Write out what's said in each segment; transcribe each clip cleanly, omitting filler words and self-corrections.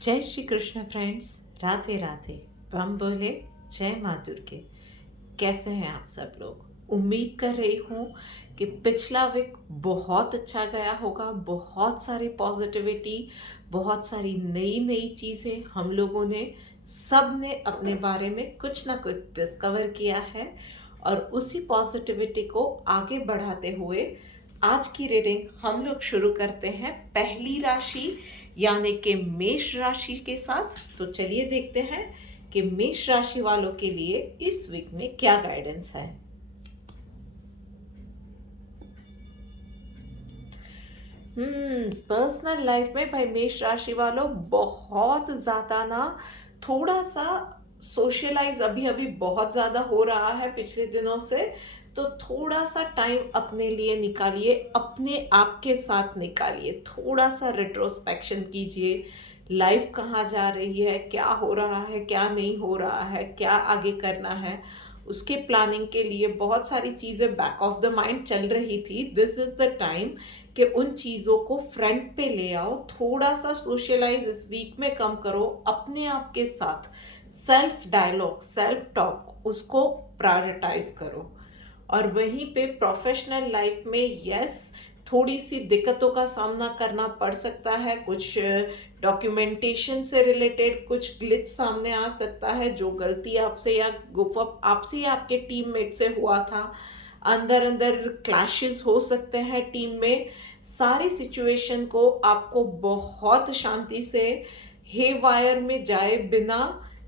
जय श्री कृष्ण फ्रेंड्स। राधे राधे। हम बोले जय माँ दुर्गे। कैसे हैं आप सब लोग? उम्मीद कर रही हूँ कि पिछला वीक बहुत अच्छा गया होगा। बहुत सारी पॉजिटिविटी, बहुत सारी नई नई चीज़ें हम लोगों ने सब ने अपने बारे में कुछ ना कुछ डिस्कवर किया है, और उसी पॉजिटिविटी को आगे बढ़ाते हुए आज की रीडिंग हम लोग शुरू करते हैं पहली राशि यानी कि मेष राशि के साथ। तो चलिए देखते हैं कि मेष राशि वालों के लिए इस वीक में क्या गाइडेंस है। पर्सनल लाइफ में भाई मेष राशि वालों बहुत ज़्यादा ना, थोड़ा सा सोशलाइज अभी अभी बहुत ज़्यादा हो रहा है पिछले दिनों से। तो थोड़ा सा टाइम अपने लिए निकालिए, अपने आप के साथ निकालिए, थोड़ा सा रिट्रोस्पेक्शन कीजिए। लाइफ कहाँ जा रही है, क्या हो रहा है, क्या नहीं हो रहा है, क्या आगे करना है, उसके प्लानिंग के लिए बहुत सारी चीज़ें बैक ऑफ द माइंड चल रही थी। दिस इज़ द टाइम कि उन चीज़ों को फ्रंट पे ले आओ। थोड़ा सा सोशलाइज इस वीक में कम करो अपने आप के साथ। सेल्फ डायलॉग, सेल्फ टॉक, उसको प्रायोरिटाइज करो। और वहीं पे प्रोफेशनल लाइफ में यस, थोड़ी सी दिक्कतों का सामना करना पड़ सकता है। कुछ डॉक्यूमेंटेशन से रिलेटेड कुछ ग्लिच सामने आ सकता है, जो गलती आपसे या गुफअप आपसे या आपके टीममेट से हुआ था। अंदर अंदर क्लैशेस हो सकते हैं टीम में। सारी सिचुएशन को आपको बहुत शांति से हे वायर में जाए बिना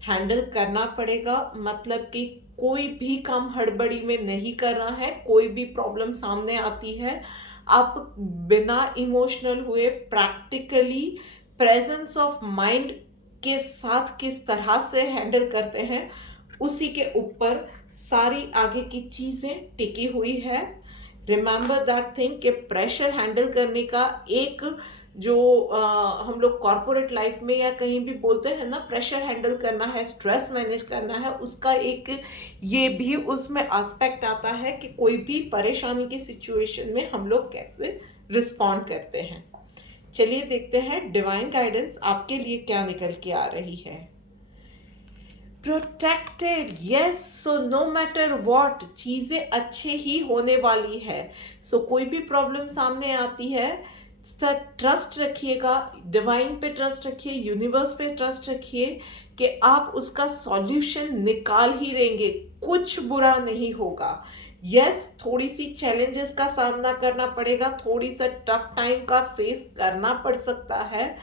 हैंडल करना पड़ेगा। मतलब कि कोई भी काम हड़बड़ी में नहीं करना है। कोई भी प्रॉब्लम सामने आती है, आप बिना इमोशनल हुए प्रैक्टिकली प्रेजेंस ऑफ माइंड के साथ किस तरह से हैंडल करते हैं, उसी के ऊपर सारी आगे की चीज़ें टिकी हुई है। रिमेंबर दैट थिंग कि प्रेशर हैंडल करने का एक जो हम लोग कॉरपोरेट लाइफ में या कहीं भी बोलते हैं ना, प्रेशर हैंडल करना है, स्ट्रेस मैनेज करना है, उसका एक ये भी उसमें एस्पेक्ट आता है कि कोई भी परेशानी की सिचुएशन में हम लोग कैसे रिस्पॉन्ड करते हैं। चलिए देखते हैं डिवाइन गाइडेंस आपके लिए क्या निकल के आ रही है। Protected, yes. So no matter what, चीज़ें अच्छे ही होने वाली है। सो कोई भी प्रॉब्लम सामने आती है, सर ट्रस्ट रखिएगा, डिवाइन पे ट्रस्ट रखिए, यूनिवर्स पे ट्रस्ट रखिए कि आप उसका सॉल्यूशन निकाल ही लेंगे। कुछ बुरा नहीं होगा। यस, थोड़ी सी चैलेंजेस का सामना करना पड़ेगा, थोड़ी सा टफ टाइम का फेस करना पड़ सकता है।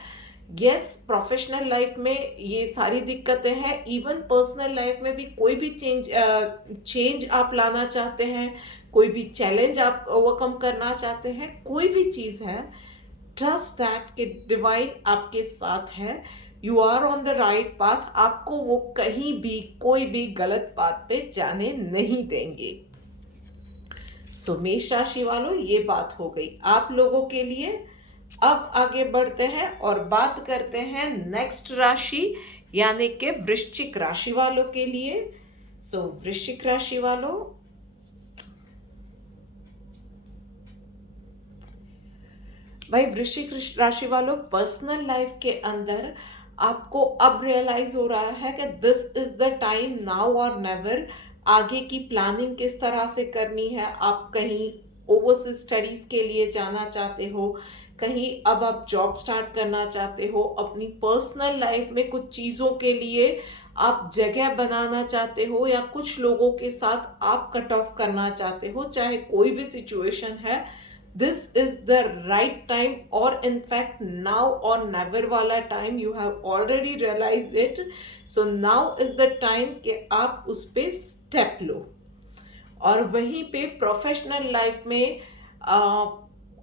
यस, प्रोफेशनल लाइफ में ये सारी दिक्कतें हैं। इवन पर्सनल लाइफ में भी कोई भी चेंज आप लाना चाहते हैं, कोई भी चैलेंज आप ओवरकम करना चाहते हैं, कोई भी चीज़ है, ट्रस्ट दैट कि डिवाइन आपके साथ है। You are on the right path. आपको वो कहीं भी कोई भी गलत पाथ पे जाने नहीं देंगे। सो मेष राशि वालों, ये बात हो गई आप लोगों के लिए। अब आगे बढ़ते हैं और बात करते हैं नेक्स्ट राशि यानी कि वृश्चिक राशि वालों के लिए। सो वृश्चिक राशि वालों, भाई वृश्चिक राशि वालों, पर्सनल लाइफ के अंदर आपको अब रियलाइज हो रहा है कि this is the time, now और नेवर। आगे की प्लानिंग किस तरह से करनी है। आप कहीं ओवरसीज स्टडीज के लिए जाना चाहते हो, कहीं अब आप जॉब स्टार्ट करना चाहते हो, अपनी पर्सनल लाइफ में कुछ चीज़ों के लिए आप जगह बनाना चाहते हो, या कुछ लोगों के साथ आप कट ऑफ करना चाहते हो, चाहे कोई भी सिचुएशन है। this is the right time, or in fact now or never वाला time, you have already realized it. so now is the time कि आप उस पे स्टेप लो। और वहीं पे प्रोफेशनल लाइफ में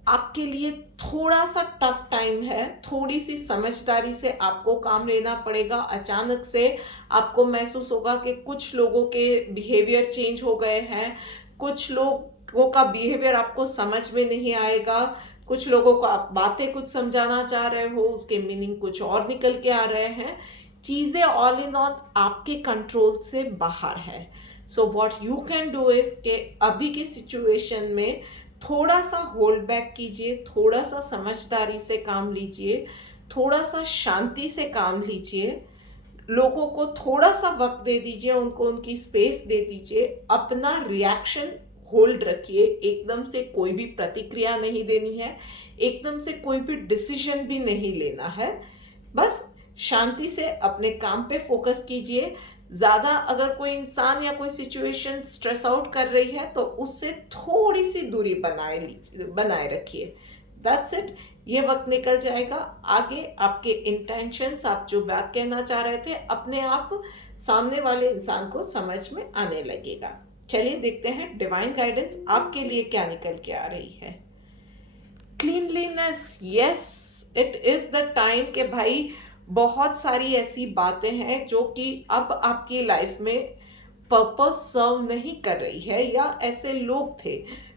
आपके लिए थोड़ा सा टफ टाइम है। थोड़ी सी समझदारी से आपको काम लेना पड़ेगा। अचानक से आपको महसूस होगा कि कुछ लोगों के बिहेवियर चेंज हो गए हैं, कुछ लोगों का बिहेवियर आपको समझ में नहीं आएगा, कुछ लोगों को आप बातें कुछ समझाना चाह रहे हो, उसके मीनिंग कुछ और निकल के आ रहे हैं। चीज़ें ऑल इन ऑल आपके कंट्रोल से बाहर है। So what you can do is के अभी की सिचुएशन में थोड़ा सा होल्ड बैक कीजिए, थोड़ा सा समझदारी से काम लीजिए। थोड़ा सा शांति से काम लीजिए, लोगों को थोड़ा सा वक्त दे दीजिए, उनको उनकी स्पेस दे दीजिए, अपना रिएक्शन होल्ड रखिए, एकदम से कोई भी प्रतिक्रिया नहीं देनी है, एकदम से कोई भी डिसीजन भी नहीं लेना है। बस शांति से अपने काम पे फोकस कीजिए। ज़्यादा अगर कोई इंसान या कोई सिचुएशन स्ट्रेस आउट कर रही है तो उससे थोड़ी सी दूरी बनाए रखिए। That's it. ये वक्त निकल जाएगा, आगे आपके इंटेंशंस, आप जो बात कहना चाह रहे थे, अपने आप सामने वाले इंसान को समझ में आने लगेगा। चलिए देखते हैं डिवाइन गाइडेंस आपके लिए क्या निकल के आ रही है। Cleanliness, yes, it is the time के भाई बहुत सारी ऐसी बातें हैं जो कि अब आपकी लाइफ में पर्पस सर्व नहीं कर रही है, या ऐसे लोग थे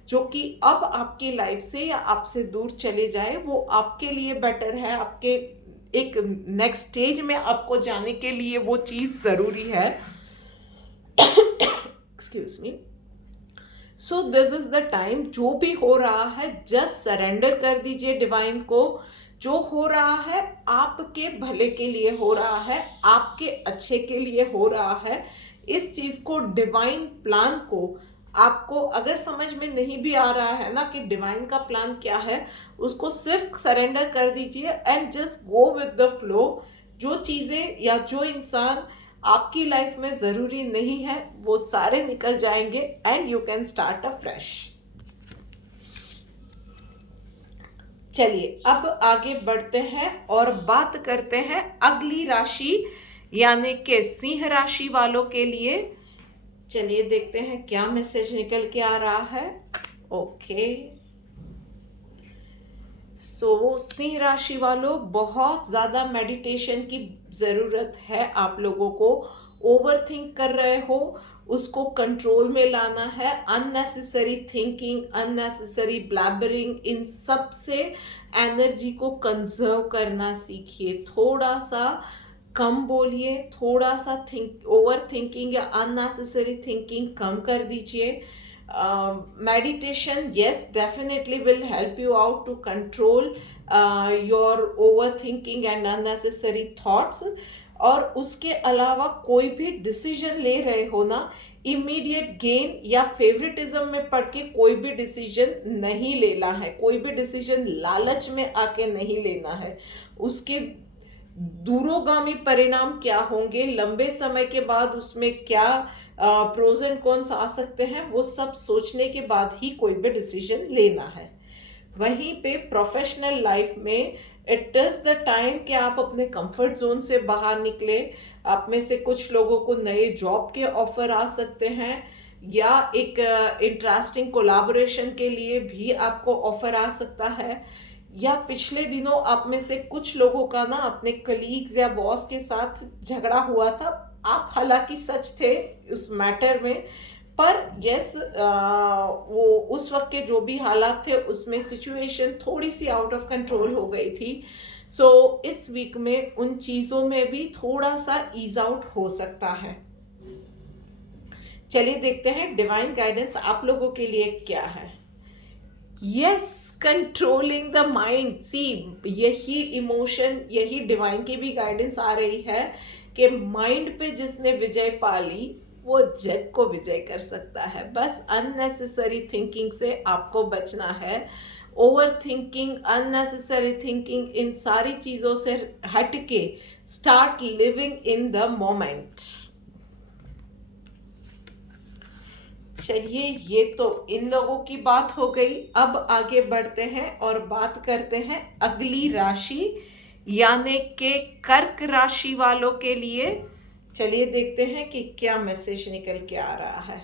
जो कि अब आपकी लाइफ से या आपसे दूर चले जाए, वो आपके लिए बेटर है, आपके एक नेक्स्ट स्टेज में आपको जाने के लिए वो चीज़ ज़रूरी है। Excuse me. So this is the time, जो भी हो रहा है जस्ट सरेंडर कर दीजिए डिवाइन को। जो हो रहा है आपके भले के लिए हो रहा है, आपके अच्छे के लिए हो रहा है। इस चीज़ को, डिवाइन प्लान को, आपको अगर समझ में नहीं भी आ रहा है ना कि डिवाइन का प्लान क्या है, उसको सिर्फ सरेंडर कर दीजिए and just go with the flow. जो चीज़ें या जो इंसान आपकी लाइफ में ज़रूरी नहीं है वो सारे निकल जाएंगे and you can start a fresh. चलिए अब आगे बढ़ते हैं और बात करते हैं अगली राशि यानी कि सिंह राशि वालों के लिए। चलिए देखते हैं क्या मैसेज निकल के आ रहा है। ओके, सो सिंह राशि वालों, बहुत ज़्यादा मेडिटेशन की ज़रूरत है आप लोगों को। ओवर थिंक कर रहे हो, उसको कंट्रोल में लाना है। अननेसेसरी थिंकिंग, अननेसेसरी ब्लैबरिंग, इन सब से एनर्जी को कंजर्व करना सीखिए। थोड़ा सा कम बोलिए, थोड़ा सा ओवर थिंकिंग या अननेसेसरी थिंकिंग कम कर दीजिए। Meditation, yes, definitely will help you out to control your overthinking and unnecessary thoughts। और उसके अलावा कोई भी डिसीजन ले रहे हो ना, इमीडिएट गेन या फेवरेटिज्म में पड़ के कोई भी डिसीजन नहीं लेना है। कोई भी डिसीजन लालच में आके नहीं लेना है। उसके दूरोगामी परिणाम क्या होंगे, लंबे समय के बाद उसमें क्या प्रोज एंड कॉन्स आ सकते हैं, वो सब सोचने के बाद ही कोई भी डिसीजन लेना है। वहीं पे प्रोफेशनल लाइफ में इट इज़ द टाइम कि आप अपने कंफर्ट जोन से बाहर निकले। आप में से कुछ लोगों को नए जॉब के ऑफर आ सकते हैं, या एक इंटरेस्टिंग कोलैबोरेशन के लिए भी आपको ऑफर आ सकता है। या पिछले दिनों आप में से कुछ लोगों का ना अपने कलीग्स या बॉस के साथ झगड़ा हुआ था। आप हालांकि सच थे उस मैटर में, पर यस, वो उस वक्त के जो भी हालात थे उसमें सिचुएशन थोड़ी सी आउट ऑफ कंट्रोल हो गई थी। सो इस वीक में उन चीज़ों में भी थोड़ा सा ईज आउट हो सकता है। चलिए देखते हैं डिवाइन गाइडेंस आप लोगों के लिए क्या है। Yes, controlling the mind. See, यही इमोशन, यही डिवाइन की भी गाइडेंस आ रही है कि माइंड पे जिसने विजय पा ली वो जग को विजय कर सकता है। बस अननेसेसरी थिंकिंग से आपको बचना है। ओवर थिंकिंग, अननेसेसरी थिंकिंग, इन सारी चीज़ों से हट के start living in the moment. चलिए, ये तो इन लोगों की बात हो गई। अब आगे बढ़ते हैं और बात करते हैं अगली राशि यानी कि कर्क राशि वालों के लिए। चलिए देखते हैं कि क्या मैसेज निकल के आ रहा है।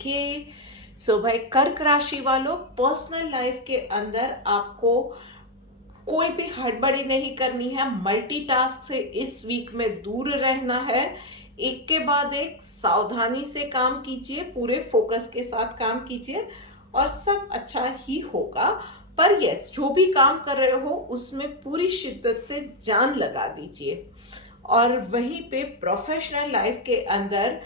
कि सो भाई कर्क राशि वालों, पर्सनल लाइफ के अंदर आपको कोई भी हड़बड़ी नहीं करनी है। मल्टीटास्क से इस वीक में दूर रहना है। एक के बाद एक सावधानी से काम कीजिए, पूरे फोकस के साथ काम कीजिए और सब अच्छा ही होगा। पर यस, जो भी काम कर रहे हो उसमें पूरी शिद्दत से जान लगा दीजिए। और वहीं पे प्रोफेशनल लाइफ के अंदर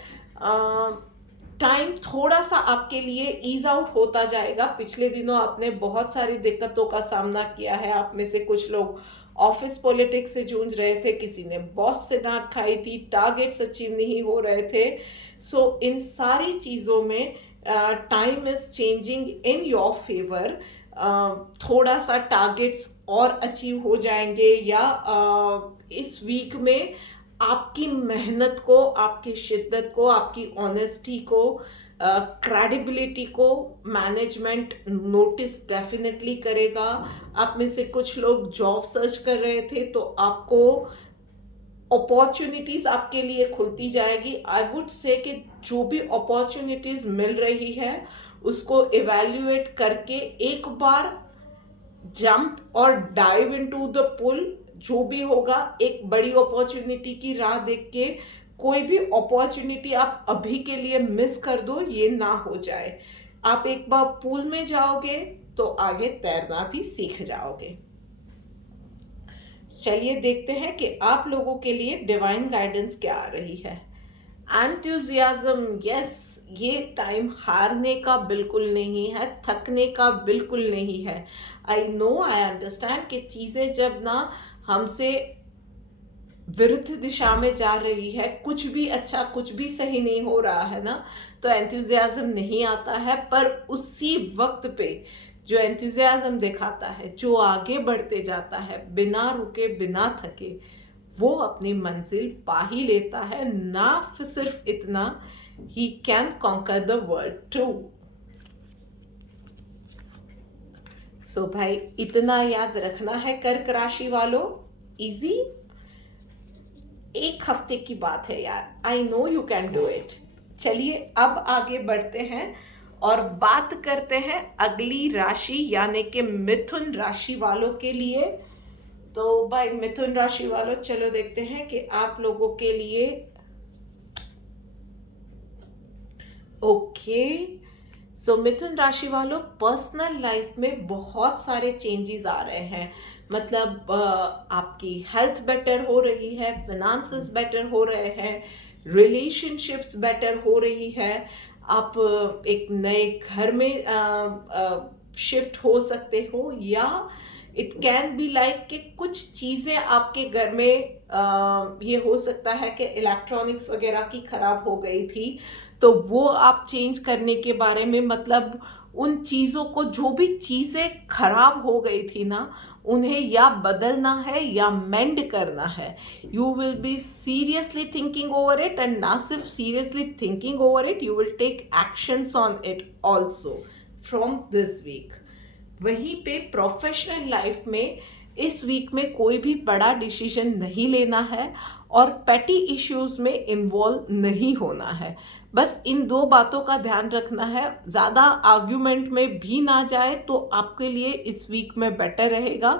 टाइम थोड़ा सा आपके लिए ईज आउट होता जाएगा। पिछले दिनों आपने बहुत सारी दिक्कतों का सामना किया है। आप में से कुछ लोग ऑफिस पॉलिटिक्स से जूझ रहे थे, किसी ने बॉस से डांट खाई थी, टारगेट्स अचीव नहीं हो रहे थे। सो इन सारी चीज़ों में time is changing in your favour. थोड़ा सा टारगेट्स और अचीव हो जाएंगे, या इस वीक में आपकी मेहनत को, आपकी शिद्दत को, आपकी ऑनेस्टी को, क्रेडिबिलिटी को मैनेजमेंट नोटिस डेफिनेटली करेगा। आप में से कुछ लोग जॉब सर्च कर रहे थे, तो आपको अपॉर्चुनिटीज आपके लिए खुलती जाएगी। आई वुड से कि जो भी अपॉर्चुनिटीज मिल रही है उसको इवैल्यूएट करके एक बार जंप और डाइव इनटू द पुल। जो भी होगा, एक बड़ी अपॉर्चुनिटी की राह देख के कोई भी अपॉर्चुनिटी आप अभी के लिए मिस कर दो, ये ना हो जाए। आप एक बार पूल में जाओगे तो आगे तैरना भी सीख जाओगे। चलिए देखते हैं कि आप लोगों के लिए डिवाइन गाइडेंस क्या आ रही है। एंथुजियाज्म, यस, ये टाइम हारने का बिल्कुल नहीं है, थकने का बिल्कुल नहीं है। आई नो, आई अंडरस्टैंड कि चीज़ें जब ना हमसे विरुद्ध दिशा में जा रही है, कुछ भी अच्छा, कुछ भी सही नहीं हो रहा है ना, तो एंथुजियाज्म नहीं आता है। पर उसी वक्त पे जो एंथुजियाज्म दिखाता है, जो आगे बढ़ते जाता है बिना रुके बिना थके, वो अपनी मंजिल पा ही लेता है। ना सिर्फ इतना, he can conquer the world too. So भाई, इतना याद रखना है कर्क राशि वालों। इजी, एक हफ्ते की बात है यार। I know you can do it. चलिए अब आगे बढ़ते हैं और बात करते हैं अगली राशि यानी कि मिथुन राशि वालों के लिए। तो भाई मिथुन राशि वालों, चलो देखते हैं कि आप लोगों के लिए ओके। सो मिथुन राशि वालों, पर्सनल लाइफ में बहुत सारे चेंजेस आ रहे हैं। मतलब आपकी हेल्थ बेटर हो रही है, फिनांसेस बेटर हो रहे हैं, रिलेशनशिप्स बेटर हो रही है। आप एक नए घर में शिफ्ट हो सकते हो, या इट कैन बी लाइक कि कुछ चीज़ें आपके घर में ये हो सकता है कि इलेक्ट्रॉनिक्स वगैरह की ख़राब हो गई थी, तो वो आप चेंज करने के बारे में, मतलब उन चीज़ों को, जो भी चीज़ें खराब हो गई थी ना, उन्हें या बदलना है या मेंड करना है। You will be seriously thinking over it, and ना सिर्फ seriously thinking over it, you will take actions on it also from this week. वहीं पे प्रोफेशनल लाइफ में इस वीक में कोई भी बड़ा डिसीजन नहीं लेना है और पेटी इश्यूज में इन्वॉल्व नहीं होना है। बस इन दो बातों का ध्यान रखना है। ज़्यादा आर्ग्यूमेंट में भी ना जाए तो आपके लिए इस वीक में बेटर रहेगा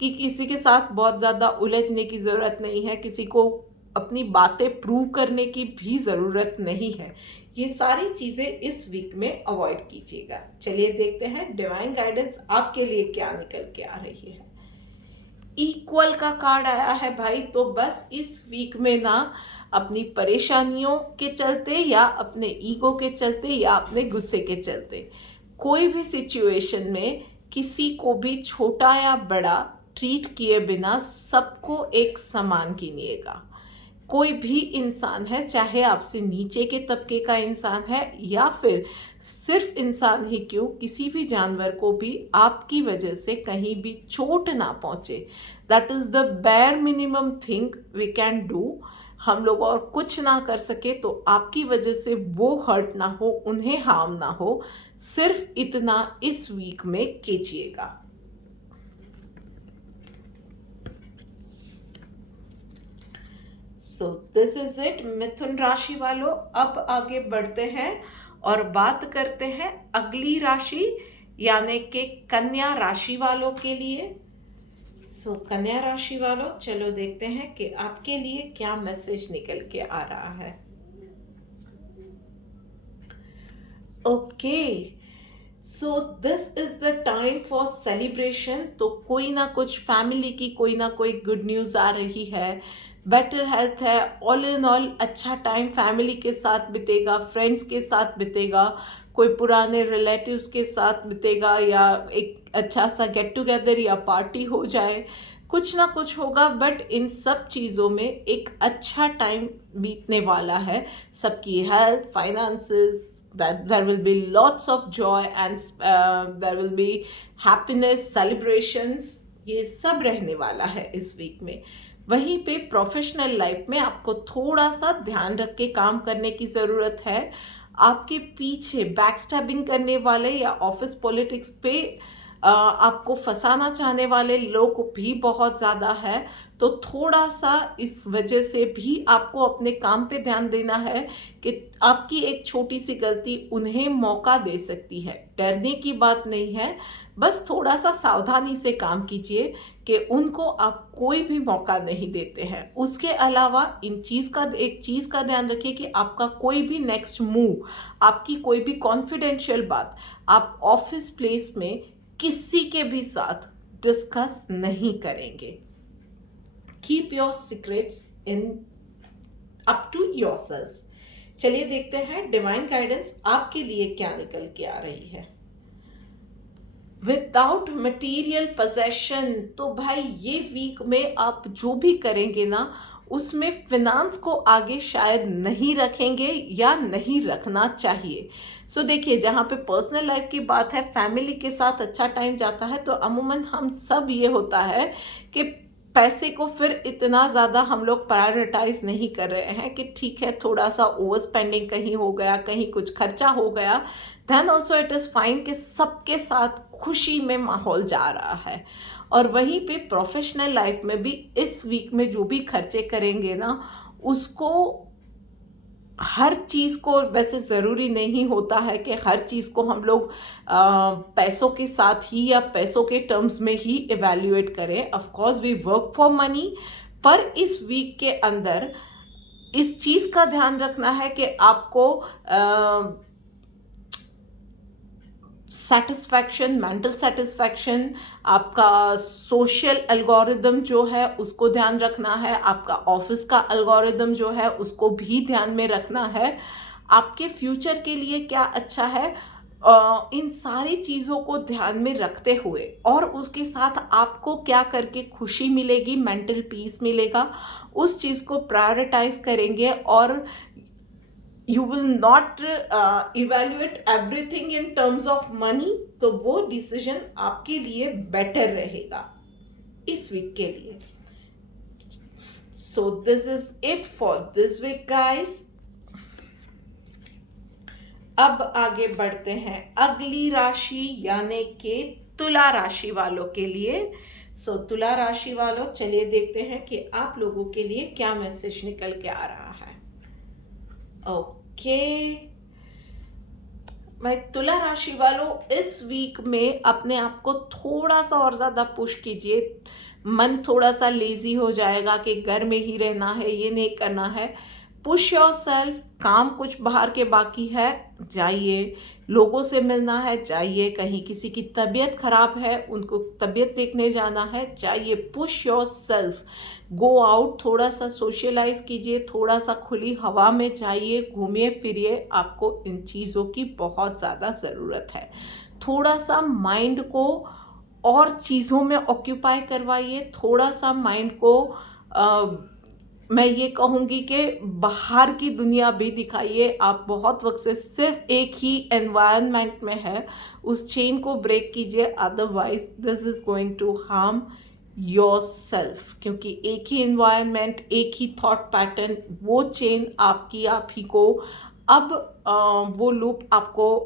कि किसी के साथ बहुत ज़्यादा उलझने की ज़रूरत नहीं है, किसी को अपनी बातें प्रूव करने की भी ज़रूरत नहीं है। ये सारी चीज़ें इस वीक में अवॉइड कीजिएगा। चलिए देखते हैं डिवाइन गाइडेंस आपके लिए क्या निकल के आ रही है। इक्वल का कार्ड आया है भाई। तो बस इस वीक में ना अपनी परेशानियों के चलते, या अपने ईगो के चलते, या अपने गुस्से के चलते, कोई भी सिचुएशन में किसी को भी छोटा या बड़ा ट्रीट किए बिना सबको एक समान गिनिएगा। कोई भी इंसान है, चाहे आपसे नीचे के तबके का इंसान है या फिर सिर्फ इंसान ही क्यों, किसी भी जानवर को भी आपकी वजह से कहीं भी चोट ना पहुँचे। That is the bare minimum thing we can do. हम लोग और कुछ ना कर सके तो आपकी वजह से वो हर्ट ना हो, उन्हें हार्म ना हो, सिर्फ इतना इस वीक में कीजिएगा। सो दिस इज इट मिथुन राशि वालों। अब आगे बढ़ते हैं और बात करते हैं अगली राशि यानी कि कन्या राशि वालों के लिए। सो कन्या राशि वालों, चलो देखते हैं कि आपके लिए क्या मैसेज निकल के आ रहा है। Okay, so this is the time for celebration. तो कोई ना कुछ फैमिली की कोई ना कोई गुड न्यूज़ आ रही है, बेटर हेल्थ है, ऑल इन ऑल अच्छा टाइम फैमिली के साथ बीतेगा, फ्रेंड्स के साथ बीतेगा, कोई पुराने रिलेटिव्स के साथ बीतेगा, या एक अच्छा सा गेट टुगेदर या पार्टी हो जाए, कुछ ना कुछ होगा। बट इन सब चीज़ों में एक अच्छा टाइम बीतने वाला है। सबकी health, finances, that there will be lots of joy and there will be happiness, celebrations, ये सब रहने वाला है इस वीक में। वहीं पे प्रोफेशनल लाइफ में आपको थोड़ा सा ध्यान रख के काम करने की ज़रूरत है। आपके पीछे बैकस्टैबिंग करने वाले या ऑफिस पॉलिटिक्स पे आपको फंसाना चाहने वाले लोग भी बहुत ज़्यादा है। तो थोड़ा सा इस वजह से भी आपको अपने काम पे ध्यान देना है कि आपकी एक छोटी सी गलती उन्हें मौका दे सकती है। डरने की बात नहीं है, बस थोड़ा सा सावधानी से काम कीजिए कि उनको आप कोई भी मौका नहीं देते हैं। उसके अलावा एक चीज़ का ध्यान रखिए कि आपका कोई भी नेक्स्ट मूव, आपकी कोई भी कॉन्फिडेंशियल बात आप ऑफिस प्लेस में किसी के भी साथ डिस्कस नहीं करेंगे। Keep your secrets in up to yourself. चलिए देखते हैं डिवाइन गाइडेंस आपके लिए क्या निकल के आ रही है। विदाउट मटेरियल पोजेशन, तो भाई ये वीक में आप जो भी करेंगे ना, उसमें फिनांस को आगे शायद नहीं रखेंगे या नहीं रखना चाहिए। सो देखिए, जहाँ पे पर्सनल लाइफ की बात है, फैमिली के साथ अच्छा टाइम जाता है, तो अमूमन हम सब ये होता है कि पैसे को फिर इतना ज़्यादा हम लोग प्रायोरिटाइज नहीं कर रहे हैं कि ठीक है थोड़ा सा ओवर स्पेंडिंग कहीं हो गया, कहीं कुछ खर्चा हो गया, then also it is fine कि सबके साथ खुशी में माहौल जा रहा है। और वहीं पे प्रोफेशनल लाइफ में भी इस वीक में जो भी खर्चे करेंगे ना, उसको हर चीज़ को, वैसे ज़रूरी नहीं होता है कि हर चीज़ को हम लोग पैसों के साथ ही या पैसों के टर्म्स में ही इवैल्यूएट करें। Of course we work for money, पर इस वीक के अंदर इस चीज़ का ध्यान रखना है कि आपको सेटिस्फैक्शन, मेंटल सेटिस्फैक्शन, आपका सोशल एल्गोरिदम जो है उसको ध्यान रखना है, आपका ऑफिस का एल्गोरिदम जो है उसको भी ध्यान में रखना है। आपके फ्यूचर के लिए क्या अच्छा है, इन सारी चीज़ों को ध्यान में रखते हुए, और उसके साथ आपको क्या करके खुशी मिलेगी, मेंटल पीस मिलेगा, उस चीज़ को प्रायोरिटाइज करेंगे। और you will not evaluate everything in terms of money, तो वो डिसीजन आपके लिए बेटर रहेगा इस वीक के लिए। So this is it for this week guys. अब आगे बढ़ते हैं अगली राशि यानी कि तुला राशि वालों के लिए। सो तुला राशि वालों, चलिए देखते हैं कि आप लोगों के लिए क्या मैसेज निकल के आ रहा है। ओके भाई, तुला राशि वालों, इस वीक में अपने आप को थोड़ा सा और ज़्यादा पुश कीजिए। मन थोड़ा सा लेजी हो जाएगा कि घर में ही रहना है, ये नहीं करना है। Push your self. काम कुछ बाहर के बाकी है, जाइए, लोगों से मिलना है, जाइए, कहीं किसी की तबीयत खराब है उनको तबीयत देखने जाना है, जाइए। Push your self, go out, थोड़ा सा सोशलाइज कीजिए, थोड़ा सा खुली हवा में जाइए, घूमिए फिरिए। आपको इन चीज़ों की बहुत ज़्यादा ज़रूरत है। थोड़ा सा माइंड को और चीज़ों में ऑक्यूपाई करवाइए, थोड़ा सा माइंड को मैं ये कहूँगी कि बाहर की दुनिया भी दिखाइए। आप बहुत वक्त से सिर्फ एक ही एनवायरनमेंट में है, उस चेन को ब्रेक कीजिए, otherwise this is going to harm yourself. क्योंकि एक ही एनवायरनमेंट, एक ही थॉट पैटर्न, वो चेन आपकी आप ही को अब वो लूप आपको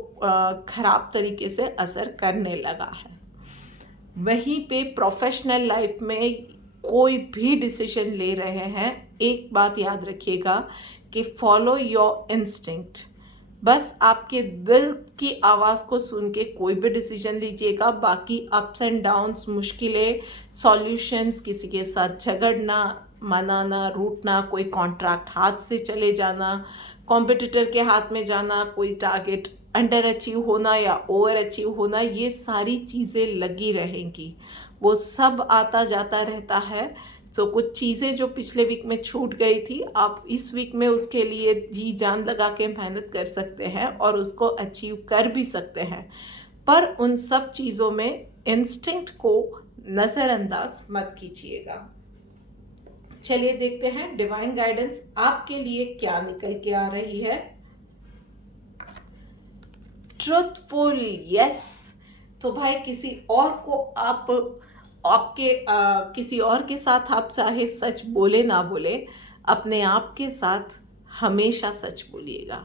ख़राब तरीके से असर करने लगा है। वहीं पे प्रोफेशनल लाइफ में कोई भी डिसीजन ले रहे हैं, एक बात याद रखिएगा कि फॉलो योर इंस्टिंक्ट। बस आपके दिल की आवाज़ को सुन के कोई भी डिसीजन लीजिएगा। बाकी अप्स एंड डाउन्स, मुश्किलें, सॉल्यूशंस, किसी के साथ झगड़ना, मनाना, रूठना, कोई कॉन्ट्रैक्ट हाथ से चले जाना, कॉम्पिटिटर के हाथ में जाना, कोई टारगेट अंडर अचीव होना या ओवर अचीव होना, ये सारी चीज़ें लगी रहेंगी। वो सब आता जाता रहता है। सो कुछ चीज़ें जो पिछले वीक में छूट गई थी, आप इस वीक में उसके लिए जी जान लगा के मेहनत कर सकते हैं और उसको अचीव कर भी सकते हैं। पर उन सब चीज़ों में इंस्टिंक्ट को नज़रअंदाज मत कीजिएगा। चलिए देखते हैं डिवाइन गाइडेंस आपके लिए क्या निकल के आ रही है। Truthful, yes. तो भाई किसी और को किसी और के साथ आप चाहे सच बोले ना बोले, अपने आप के साथ हमेशा सच बोलिएगा।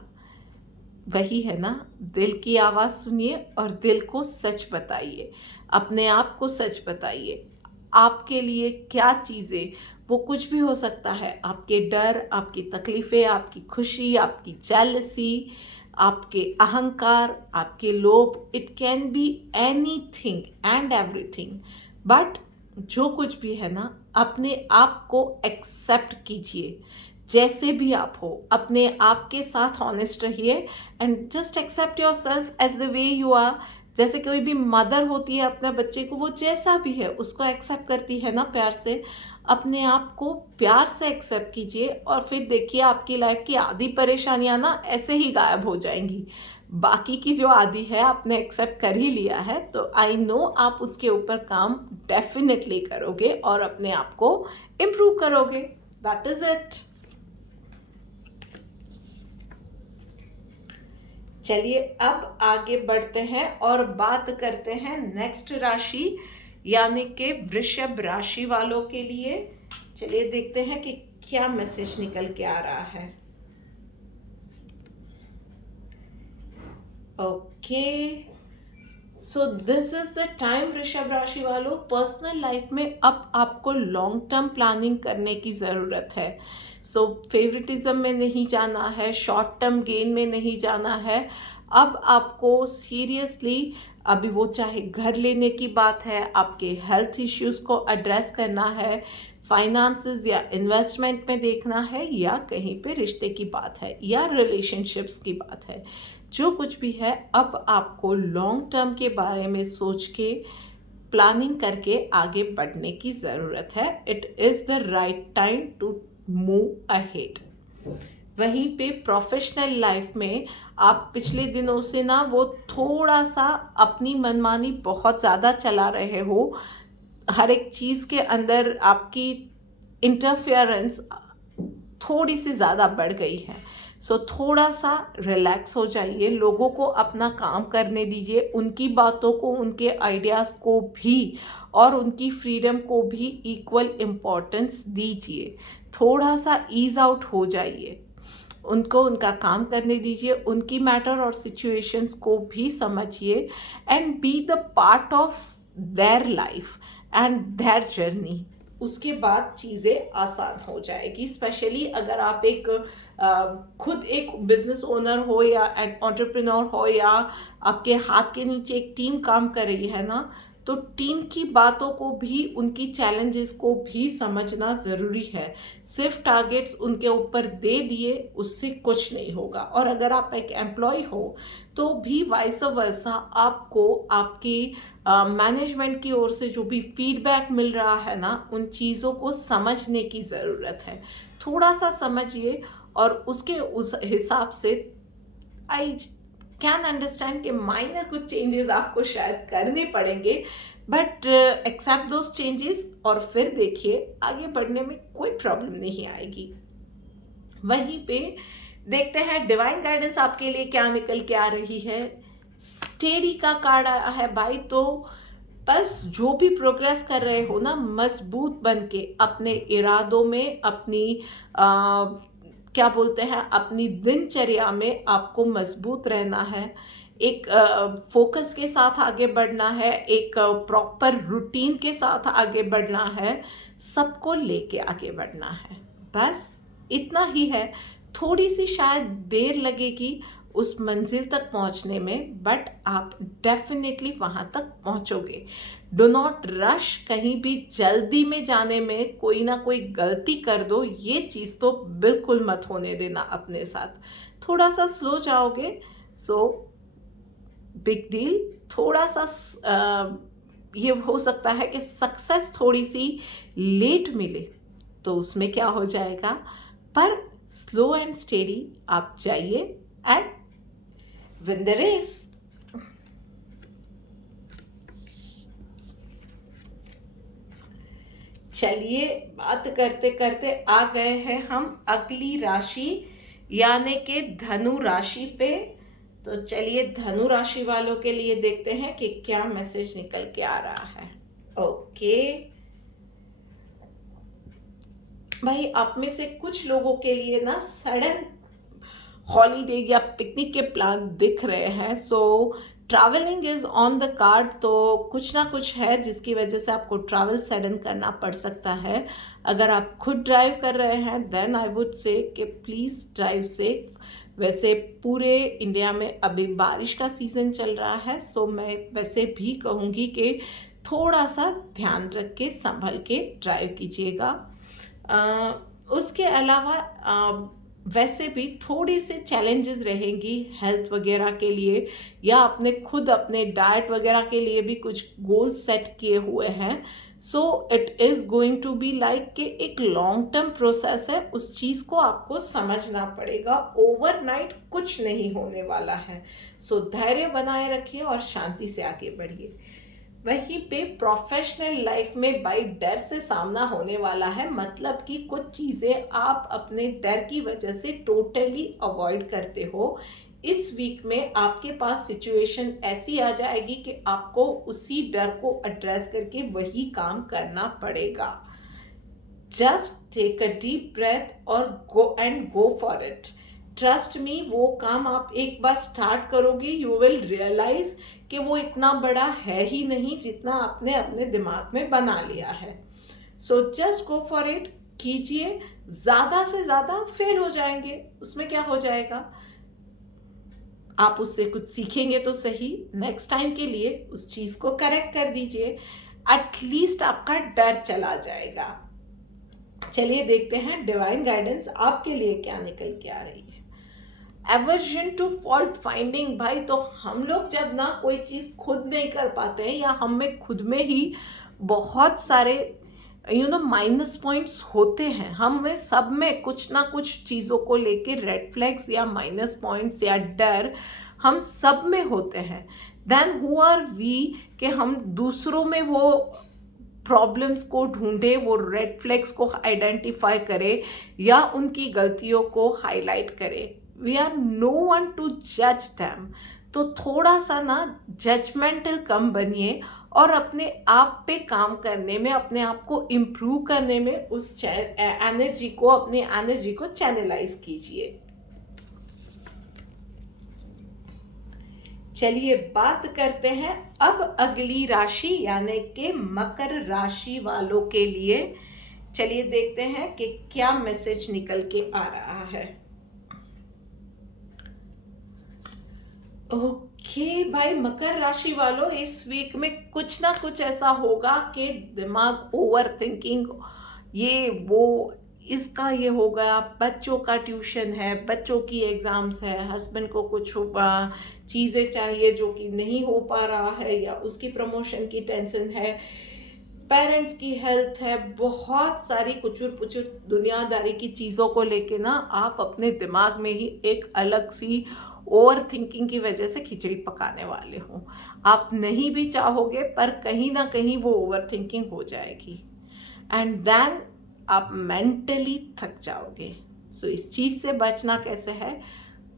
वही है ना, दिल की आवाज़ सुनिए और दिल को सच बताइए, अपने आप को सच बताइए। आपके लिए क्या चीज़ें, वो कुछ भी हो सकता है, आपके डर, आपकी तकलीफ़ें, आपकी खुशी, आपकी जेलसी, आपके अहंकार, आपके लोभ, it can be anything and everything. But जो कुछ भी है ना, अपने आप को एक्सेप्ट कीजिए जैसे भी आप हो, अपने आप के साथ ऑनेस्ट रहिए and just accept yourself as the way you are. जैसे कोई भी मदर होती है अपने बच्चे को, वो जैसा भी है उसको एक्सेप्ट करती है ना प्यार से, अपने आप को प्यार से एक्सेप्ट कीजिए और फिर देखिए आपकी लाइफ की आधी परेशानियां ना ऐसे ही गायब हो जाएंगी। बाकी की जो आधी है आपने एक्सेप्ट कर ही लिया है, तो आई नो आप उसके ऊपर काम डेफिनेटली करोगे और अपने आप को इम्प्रूव करोगे। That is it. चलिए अब आगे बढ़ते हैं और बात करते हैं नेक्स्ट राशि यानी कि वृषभ राशि वालों के लिए। चलिए देखते हैं कि क्या मैसेज निकल के आ रहा है। Okay, so this is the time वृषभ राशि वालों, पर्सनल लाइफ में अब आपको लॉन्ग टर्म प्लानिंग करने की ज़रूरत है। सो फेवरेटिज्म में नहीं जाना है, शॉर्ट टर्म गेन में नहीं जाना है। अब आपको सीरियसली, अभी वो चाहे घर लेने की बात है, आपके हेल्थ इश्यूज को एड्रेस करना है, फाइनेंसेस या इन्वेस्टमेंट में देखना है, या कहीं पे रिश्ते की बात है या रिलेशनशिप्स की बात है, जो कुछ भी है, अब आपको लॉन्ग टर्म के बारे में सोच के प्लानिंग करके आगे बढ़ने की ज़रूरत है। It is the right time to move ahead. वहीं पे प्रोफेशनल लाइफ में आप पिछले दिनों से ना वो थोड़ा सा अपनी मनमानी बहुत ज़्यादा चला रहे हो, हर एक चीज़ के अंदर आपकी इंटरफेरेंस थोड़ी सी ज़्यादा बढ़ गई है। सो थोड़ा सा रिलैक्स हो जाइए, लोगों को अपना काम करने दीजिए, उनकी बातों को, उनके आइडियाज़ को भी और उनकी फ्रीडम को भी इक्वल इम्पोर्टेंस दीजिए। थोड़ा सा ईज आउट हो जाइए, उनको उनका काम करने दीजिए, उनकी मैटर और सिचुएशंस को भी समझिए and be the part of their life and their journey. उसके बाद चीज़ें आसान हो जाएगी। स्पेशली अगर आप खुद एक बिजनेस ओनर हो या एंटरप्रेन्योर हो या आपके हाथ के नीचे एक टीम काम कर रही है ना, तो टीम की बातों को भी, उनकी चैलेंजेस को भी समझना ज़रूरी है। सिर्फ टारगेट्स उनके ऊपर दे दिए उससे कुछ नहीं होगा। और अगर आप एक एम्प्लॉय हो तो भी वाइस वर्सा आपको आपकी मैनेजमेंट की ओर से जो भी फीडबैक मिल रहा है ना, उन चीज़ों को समझने की ज़रूरत है। थोड़ा सा समझिए और उसके उस हिसाब से आई कैन अंडरस्टैंड कि माइनर कुछ चेंजेस आपको शायद करने पड़ेंगे, बट एक्सेप्ट दोज चेंजेस और फिर देखिए आगे बढ़ने में कोई प्रॉब्लम नहीं आएगी। वहीं पे देखते हैं डिवाइन गाइडेंस आपके लिए क्या निकल के आ रही है। स्टेडी का कार्ड आया है भाई, तो बस जो भी प्रोग्रेस कर रहे हो ना, मजबूत बन के अपने इरादों में, अपनी क्या बोलते हैं, अपनी दिनचर्या में आपको मजबूत रहना है। एक फोकस के साथ आगे बढ़ना है, एक प्रॉपर रूटीन के साथ आगे बढ़ना है, सबको लेके आगे बढ़ना है। बस इतना ही है। थोड़ी सी शायद देर लगेगी उस मंजिल तक पहुंचने में, बट आप डेफिनेटली वहां तक पहुंचोगे। डो नॉट रश, कहीं भी जल्दी में जाने में कोई ना कोई गलती कर दो, ये चीज़ तो बिल्कुल मत होने देना अपने साथ। थोड़ा सा स्लो जाओगे, सो बिग डील। थोड़ा सा ये हो सकता है कि सक्सेस थोड़ी सी लेट मिले, तो उसमें क्या हो जाएगा, पर स्लो एंड स्टेडी आप जाइए एंड विन द रेस। चलिए, बात करते करते आ गए हैं हम अगली राशि यानी कि धनु राशि पे। तो चलिए धनु राशि वालों के लिए देखते हैं कि क्या मैसेज निकल के आ रहा है। ओके भाई, आप में से कुछ लोगों के लिए ना सडन हॉलीडे या पिकनिक के प्लान दिख रहे हैं। सो travelling is on the card, तो कुछ ना कुछ है जिसकी वजह से आपको ट्रैवल सडन करना पड़ सकता है। अगर आप खुद ड्राइव कर रहे हैं देन आई वुड से कि प्लीज़ ड्राइव सेफ। वैसे पूरे इंडिया में अभी बारिश का सीज़न चल रहा है, सो मैं वैसे भी कहूँगी कि थोड़ा सा ध्यान रख के संभल के ड्राइव कीजिएगा। उसके अलावा वैसे भी थोड़ी सी चैलेंजेस रहेंगी हेल्थ वगैरह के लिए, या अपने खुद अपने डाइट वगैरह के लिए भी कुछ गोल सेट किए हुए हैं। So it is going to be like कि एक लॉन्ग टर्म प्रोसेस है, उस चीज़ को आपको समझना पड़ेगा। ओवरनाइट कुछ नहीं होने वाला है। सो धैर्य बनाए रखिए और शांति से आगे बढ़िए। वहीं पे प्रोफेशनल लाइफ में भाई डर से सामना होने वाला है, मतलब कि कुछ चीज़ें आप अपने डर की वजह से टोटली अवॉइड करते हो। इस वीक में आपके पास सिचुएशन ऐसी आ जाएगी कि आपको उसी डर को एड्रेस करके वही काम करना पड़ेगा। Just take a deep breath और go for it. Trust me, वो काम आप एक बार स्टार्ट करोगे यू विल रियलाइज कि वो इतना बड़ा है ही नहीं जितना आपने अपने दिमाग में बना लिया है। So just go for it, कीजिए। ज़्यादा से ज़्यादा फेल हो जाएंगे, उसमें क्या हो जाएगा, आप उससे कुछ सीखेंगे तो सही। नेक्स्ट टाइम के लिए उस चीज़ को करेक्ट कर दीजिए, एटलीस्ट आपका डर चला जाएगा। चलिए देखते हैं डिवाइन गाइडेंस आपके लिए क्या निकल के आ रही है। एवर्जन टू फॉल्ट फाइंडिंग, भाई तो हम लोग जब ना कोई चीज़ खुद नहीं कर पाते हैं या हम में खुद में ही बहुत सारे माइनस पॉइंट्स होते हैं, हम में सब में कुछ ना कुछ चीज़ों को लेके रेड फ्लैग्स या माइनस पॉइंट्स या डर हम सब में होते हैं। देन हु आर वी कि हम दूसरों में वो प्रॉब्लम्स को ढूंढे, वो रेड फ्लैग्स को आइडेंटिफाई करे या उनकी गलतियों को हाईलाइट करे। We are no one to जज दैम। तो थोड़ा सा ना जजमेंटल कम बनिए और अपने आप पे काम करने में, अपने आप को इम्प्रूव करने में उस एनर्जी को, अपनी एनर्जी को चैनलाइज कीजिए। चलिए बात करते हैं अब अगली राशि यानी कि मकर राशि वालों के लिए। चलिए देखते हैं कि क्या मैसेज निकल के आ रहा है। ओके भाई, मकर राशि वालों इस वीक में कुछ ना कुछ ऐसा होगा कि दिमाग ओवर थिंकिंग, ये वो इसका ये हो गया, बच्चों का ट्यूशन है, बच्चों की एग्ज़ाम्स है, हस्बैंड को कुछ चीज़ें चाहिए जो कि नहीं हो पा रहा है, या उसकी प्रमोशन की टेंशन है, पेरेंट्स की हेल्थ है, बहुत सारी कुचुर पुचुर दुनियादारी की चीज़ों को लेके ना आप अपने दिमाग में ही एक अलग सी ओवर थिंकिंग की वजह से खिचड़ी पकाने वाले हो। आप नहीं भी चाहोगे पर कहीं ना कहीं वो ओवर थिंकिंग हो जाएगी एंड देन आप मेंटली थक जाओगे। सो इस चीज़ से बचना कैसे है,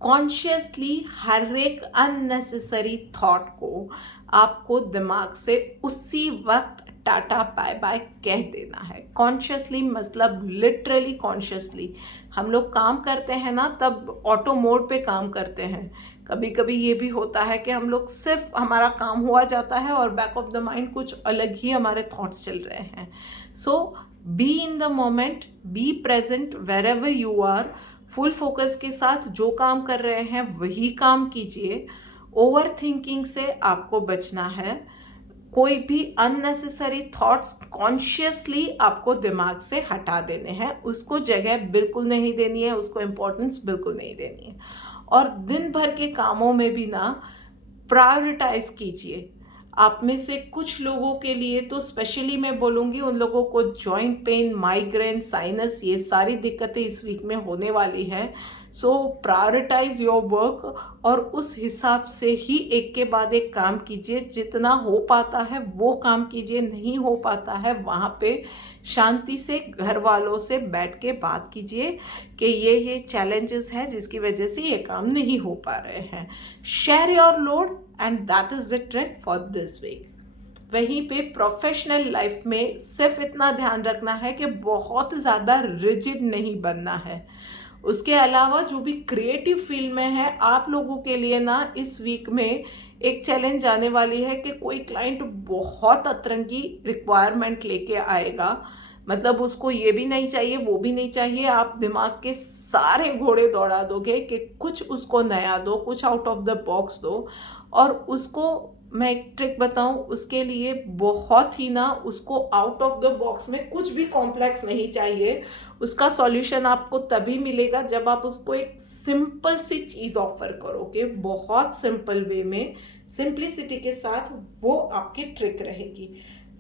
कॉन्शियसली हर एक अननेसेसरी थॉट को आपको दिमाग से उसी वक्त टाटा बाय बाय कह देना है। कॉन्शियसली मतलब लिटरली कॉन्शियसली। हम लोग काम करते हैं ना तब ऑटो मोड पे काम करते हैं। कभी कभी ये भी होता है कि हम लोग सिर्फ हमारा काम हुआ जाता है और बैक ऑफ द माइंड कुछ अलग ही हमारे थॉट्स चल रहे हैं। So be in the moment, be present wherever you are. Full focus के साथ जो काम कर रहे हैं वही काम कीजिए। ओवर थिंकिंग से आपको बचना है। कोई भी अननेसेसरी थॉट्स कॉन्शियसली आपको दिमाग से हटा देने हैं, उसको जगह बिल्कुल नहीं देनी है, उसको इम्पोर्टेंस बिल्कुल नहीं देनी है। और दिन भर के कामों में भी ना प्रायोरिटाइज कीजिए। आप में से कुछ लोगों के लिए तो स्पेशली मैं बोलूँगी, उन लोगों को जॉइंट पेन, माइग्रेन, साइनस, ये सारी दिक्कतें इस वीक में होने वाली है। सो प्रायोरिटाइज योर वर्क और उस हिसाब से ही एक के बाद एक काम कीजिए। जितना हो पाता है वो काम कीजिए, नहीं हो पाता है वहाँ पे शांति से घर वालों से बैठ के बात कीजिए कि ये चैलेंजेस हैं जिसकी वजह से ये काम नहीं हो पा रहे हैं। Share your load and that is the trick for this week. वहीं पे प्रोफेशनल लाइफ में सिर्फ इतना ध्यान रखना है कि बहुत ज़्यादा रिजिड नहीं बनना है। उसके अलावा जो भी क्रिएटिव फील्ड में है, आप लोगों के लिए ना इस वीक में एक चैलेंज आने वाली है कि कोई क्लाइंट बहुत अतरंगी रिक्वायरमेंट लेके आएगा। मतलब उसको ये भी नहीं चाहिए, वो भी नहीं चाहिए, आप दिमाग के सारे घोड़े दौड़ा दोगे कि कुछ उसको नया दो, कुछ आउट ऑफ द बॉक्स दो। और उसको मैं एक ट्रिक बताऊं, उसके लिए बहुत ही ना, उसको आउट ऑफ द बॉक्स में कुछ भी कॉम्प्लेक्स नहीं चाहिए। उसका सॉल्यूशन आपको तभी मिलेगा जब आप उसको एक सिंपल सी चीज़ ऑफर करोगे, बहुत सिंपल वे में, सिंप्लिसिटी के साथ। वो आपकी ट्रिक रहेगी।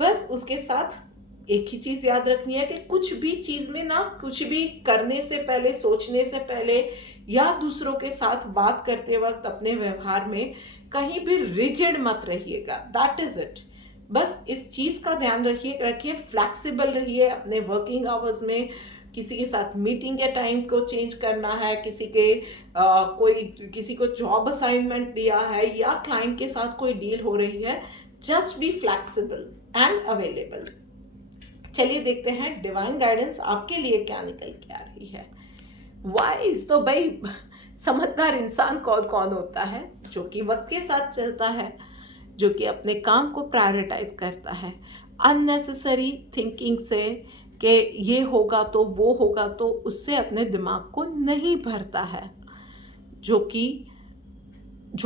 बस उसके साथ एक ही चीज़ याद रखनी है कि कुछ भी चीज़ में ना, कुछ भी करने से पहले, सोचने से पहले या दूसरों के साथ बात करते वक्त अपने व्यवहार में कहीं भी रिजिड मत रहिएगा। That is it. बस इस चीज़ का ध्यान रखिए, फ्लैक्सिबल रहिए अपने वर्किंग आवर्स में। किसी के साथ मीटिंग के टाइम को चेंज करना है, किसी को जॉब असाइनमेंट दिया है या क्लाइंट के साथ कोई डील हो रही है, just be flexible and available. चलिए देखते हैं डिवाइन गाइडेंस आपके लिए क्या निकल के आ रही है। वाइज तो भाई समझदार इंसान कौन कौन होता है? जो कि वक्त के साथ चलता है, जो कि अपने काम को प्रायोरिटाइज करता है, अननेसेसरी थिंकिंग से कि ये होगा तो वो होगा तो उससे अपने दिमाग को नहीं भरता है, जो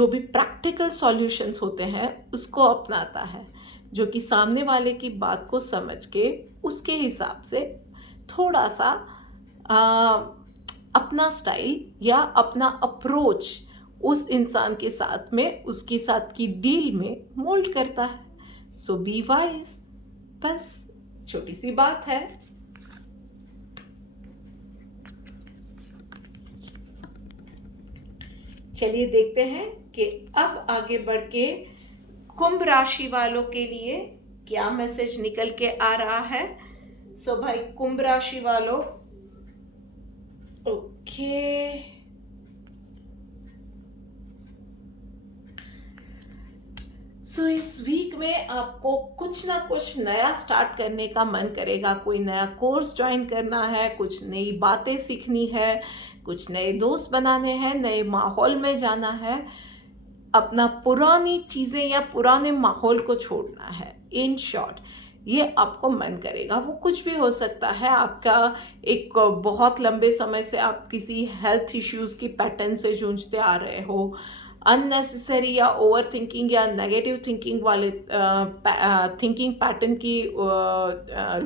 भी प्रैक्टिकल सॉल्यूशंस होते हैं उसको अपनाता है, जो कि सामने वाले की बात को समझ के उसके हिसाब से थोड़ा सा अपना स्टाइल या अपना अप्रोच उस इंसान के साथ में, उसके साथ की डील में मोल्ड करता है। सो बी वाइज। बस छोटी सी बात है। चलिए देखते हैं कि अब आगे बढ़ के कुंभ राशि वालों के लिए क्या मैसेज निकल के आ रहा है। सो भाई कुंभ राशि वालों, ओके, सो इस वीक में आपको कुछ ना कुछ नया स्टार्ट करने का मन करेगा। कोई नया कोर्स ज्वाइन करना है, कुछ नई बातें सीखनी है, कुछ नए दोस्त बनाने हैं, नए माहौल में जाना है, अपना पुरानी चीज़ें या पुराने माहौल को छोड़ना है। इन शॉर्ट ये आपको मन करेगा। वो कुछ भी हो सकता है। आपका एक बहुत लंबे समय से आप किसी हेल्थ इश्यूज़ की पैटर्न से जूझते आ रहे हो, अननेसेसरी या ओवर थिंकिंग या नेगेटिव थिंकिंग वाले थिंकिंग पैटर्न की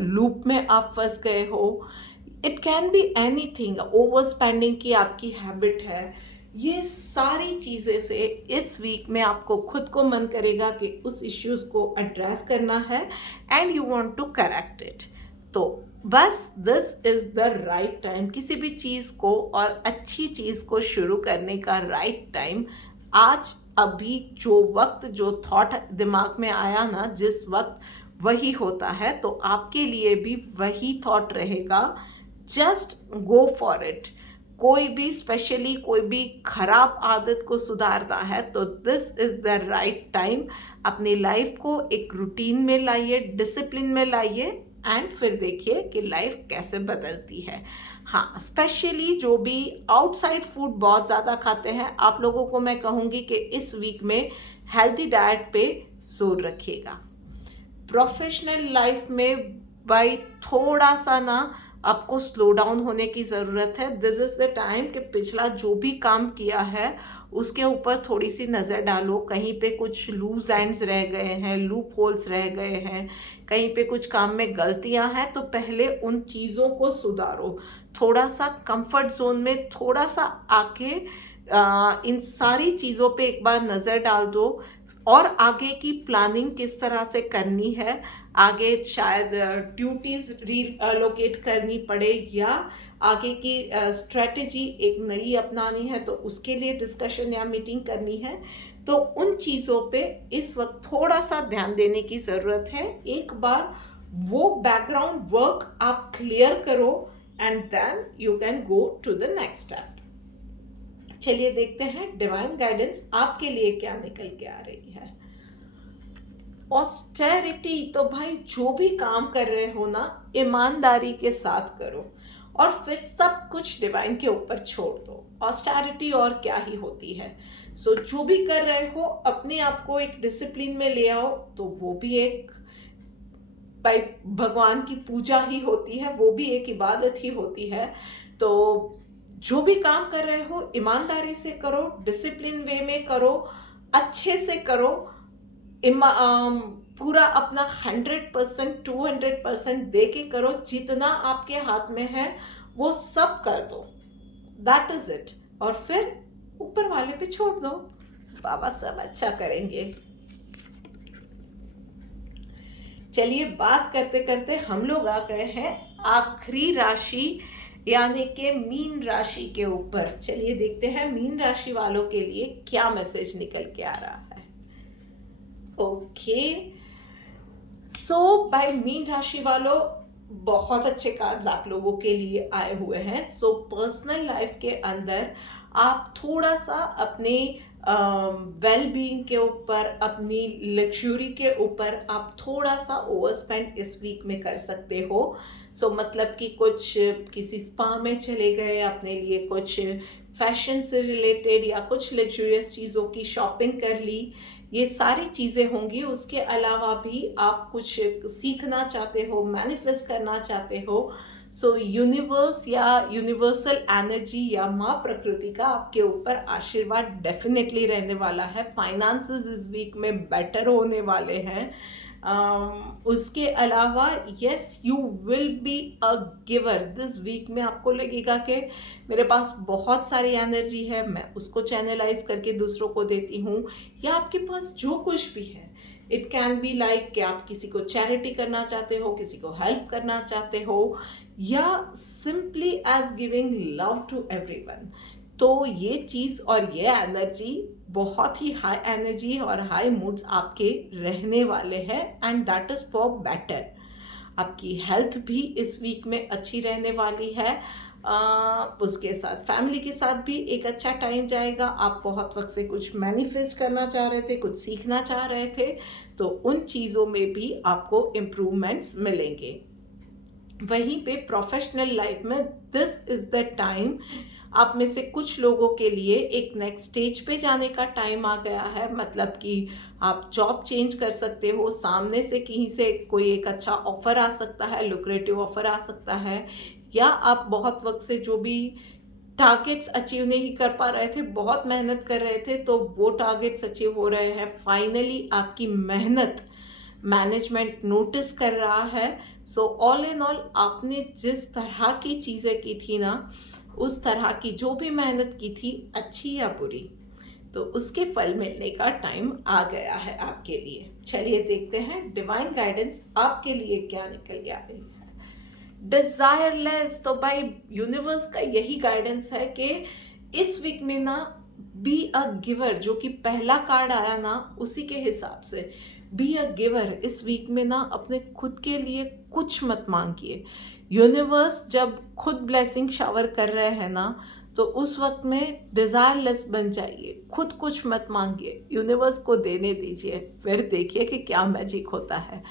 लूप में आप फंस गए हो। It can be anything. Over spending की आपकी हैबिट है। ये सारी चीज़ें से इस वीक में आपको खुद को मन करेगा कि उस इश्यूज़ को एड्रेस करना है and you want to correct it. तो बस this is the right time. किसी भी चीज़ को और अच्छी चीज़ को शुरू करने का राइट टाइम आज, अभी, जो वक्त, जो थॉट दिमाग में आया ना जिस वक्त, वही होता है। तो आपके लिए भी वही थॉट रहेगा। Just go for it. कोई भी, स्पेशली कोई भी खराब आदत को सुधारना है तो this is the right time. अपनी लाइफ को एक रूटीन में लाइए, डिसिप्लिन में लाइए एंड फिर देखिए कि लाइफ कैसे बदलती है। हाँ, स्पेशली जो भी आउटसाइड फूड बहुत ज़्यादा खाते हैं, आप लोगों को मैं कहूँगी कि इस वीक में हेल्दी डाइट पे जोर रखिएगा। प्रोफेशनल लाइफ में भाई थोड़ा सा ना आपको स्लो डाउन होने की ज़रूरत है। दिस इज़ द टाइम कि पिछला जो भी काम किया है उसके ऊपर थोड़ी सी नज़र डालो। कहीं पे कुछ लूज एंड्स रह गए हैं, लूप होल्स रह गए हैं, कहीं पे कुछ काम में गलतियां हैं, तो पहले उन चीज़ों को सुधारो। थोड़ा सा कंफर्ट जोन में थोड़ा सा आके इन सारी चीज़ों पे एक बार नज़र डाल दो। और आगे की प्लानिंग किस तरह से करनी है, आगे शायद ड्यूटीज़ रीअलोकेट करनी पड़े या आगे की स्ट्रेटजी एक नई अपनानी है, तो उसके लिए डिस्कशन या मीटिंग करनी है। तो उन चीज़ों पे इस वक्त थोड़ा सा ध्यान देने की ज़रूरत है। एक बार वो बैकग्राउंड वर्क आप क्लियर करो and then you can go to the next step. चलिए देखते हैं डिवाइन गाइडेंस आपके लिए क्या निकल के आ रही है। ऑस्टेरिटी, तो भाई जो भी काम कर रहे हो ना, ईमानदारी के साथ करो और फिर सब कुछ डिवाइन के ऊपर छोड़ दो। ऑस्टेरिटी और क्या ही होती है। सो जो भी कर रहे हो अपने आप को एक डिसिप्लिन में ले आओ, तो वो भी एक भाई भगवान की पूजा ही होती है, वो भी एक इबादत ही होती है। तो जो भी काम कर रहे हो ईमानदारी से करो, डिसिप्लिन वे में करो, अच्छे से करो, पूरा अपना 100% 200% दे के करो। जितना आपके हाथ में है वो सब कर दो, दैट इज इट। और फिर ऊपर वाले पे छोड़ दो, बाबा सब अच्छा करेंगे। चलिए बात करते करते हम लोग आ गए हैं आखिरी राशि यानी कि मीन राशि के ऊपर। चलिए देखते हैं मीन राशि वालों के लिए क्या मैसेज निकल के आ रहा है। ओके, सो बाय मीन राशि वालों, बहुत अच्छे कार्ड्स आप लोगों के लिए आए हुए हैं। सो पर्सनल लाइफ के अंदर आप थोड़ा सा अपने वेल बीइंग के ऊपर, अपनी लग्जरी के ऊपर आप थोड़ा सा ओवर स्पेंड इस वीक में कर सकते हो। सो मतलब कि कुछ किसी स्पा में चले गए, अपने लिए कुछ फैशन से रिलेटेड या कुछ लग्जरियस चीज़ों की शॉपिंग कर ली, ये सारी चीज़ें होंगी। उसके अलावा भी आप कुछ सीखना चाहते हो, मैनिफेस्ट करना चाहते हो। सो यूनिवर्स या यूनिवर्सल एनर्जी या माँ प्रकृति का आपके ऊपर आशीर्वाद डेफिनेटली रहने वाला है। फाइनेंसेस इस वीक में बेटर होने वाले हैं। उसके अलावा yes, you will be a giver this week में। आपको लगेगा कि मेरे पास बहुत सारी एनर्जी है, मैं उसको चैनलाइज करके दूसरों को देती हूँ, या आपके पास जो कुछ भी है, इट कैन बी लाइक कि आप किसी को चैरिटी करना चाहते हो, किसी को हेल्प करना चाहते हो, या simply as giving love to everyone. तो ये चीज़ और ये एनर्जी बहुत ही हाई एनर्जी और हाई मूड्स आपके रहने वाले हैं and that is for better. आपकी हेल्थ भी इस वीक में अच्छी रहने वाली है। उसके साथ फैमिली के साथ भी एक अच्छा टाइम जाएगा। आप बहुत वक्त से कुछ मैनिफेस्ट करना चाह रहे थे, कुछ सीखना चाह रहे थे, तो उन चीज़ों में भी आपको इम्प्रूवमेंट्स मिलेंगे। वहीं पे प्रोफेशनल लाइफ में दिस इज़ द टाइम, आप में से कुछ लोगों के लिए एक नेक्स्ट स्टेज पे जाने का टाइम आ गया है। मतलब कि आप जॉब चेंज कर सकते हो, सामने से कहीं से कोई एक अच्छा ऑफ़र आ सकता है, लुक्रेटिव ऑफ़र आ सकता है, या आप बहुत वक्त से जो भी टारगेट्स अचीव नहीं कर पा रहे थे, बहुत मेहनत कर रहे थे, तो वो टारगेट्स अचीव हो रहे हैं। फाइनली आपकी मेहनत मैनेजमेंट नोटिस कर रहा है। सो ऑल इन ऑल आपने जिस तरह की चीज़ें की थी ना, उस तरह की जो भी मेहनत की थी, अच्छी या बुरी, तो उसके फल मिलने का टाइम आ गया है आपके लिए। चलिए देखते हैं डिवाइन गाइडेंस आपके लिए क्या निकल के आ रही है। डिजायरलेस, तो भाई यूनिवर्स का यही गाइडेंस है कि इस वीक में ना बी अ गिवर, जो कि पहला कार्ड आया ना उसी के हिसाब से बी अ गिवर। इस वीक में ना अपने खुद के लिए कुछ मत मांगिए। यूनिवर्स जब खुद ब्लेसिंग शावर कर रहे हैं ना, तो उस वक्त में डिज़ायरलेस बन जाइए, खुद कुछ मत मांगिए, यूनिवर्स को देने दीजिए, फिर देखिए कि क्या मैजिक होता है।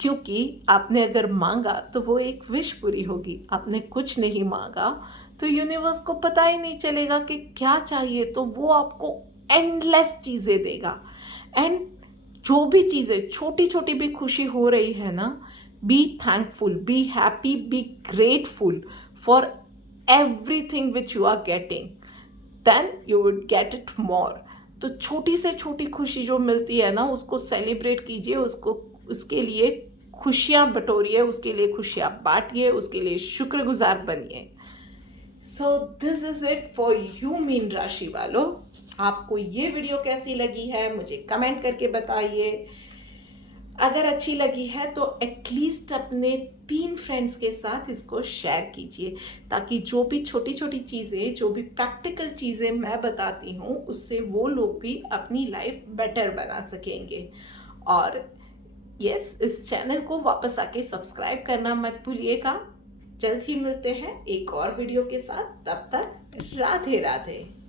क्योंकि आपने अगर मांगा तो वो एक विश पूरी होगी, आपने कुछ नहीं मांगा तो यूनिवर्स को पता ही नहीं चलेगा कि क्या चाहिए, तो वो आपको एंडलेस चीज़ें देगा। एंड जो भी चीज़ें छोटी छोटी भी खुशी हो रही है ना, be thankful, be happy, be grateful for everything which you are getting, then you would get it more. तो छोटी से छोटी खुशी जो मिलती है ना, उसको सेलिब्रेट कीजिए, उसको उसके लिए खुशियाँ बटोरिए, उसके लिए खुशियाँ बांटिए, उसके लिए शुक्रगुजार बनिए। सो this is it for you mean राशि वालों। आपको ये वीडियो कैसी लगी है मुझे कमेंट करके बताइए। अगर अच्छी लगी है तो एटलीस्ट अपने 3 फ्रेंड्स के साथ इसको शेयर कीजिए, ताकि जो भी छोटी छोटी चीज़ें, जो भी प्रैक्टिकल चीज़ें मैं बताती हूँ, उससे वो लोग भी अपनी लाइफ बेटर बना सकेंगे। और यस, इस चैनल को वापस आके सब्सक्राइब करना मत भूलिएगा। जल्द ही मिलते हैं एक और वीडियो के साथ, तब तक राधे राधे।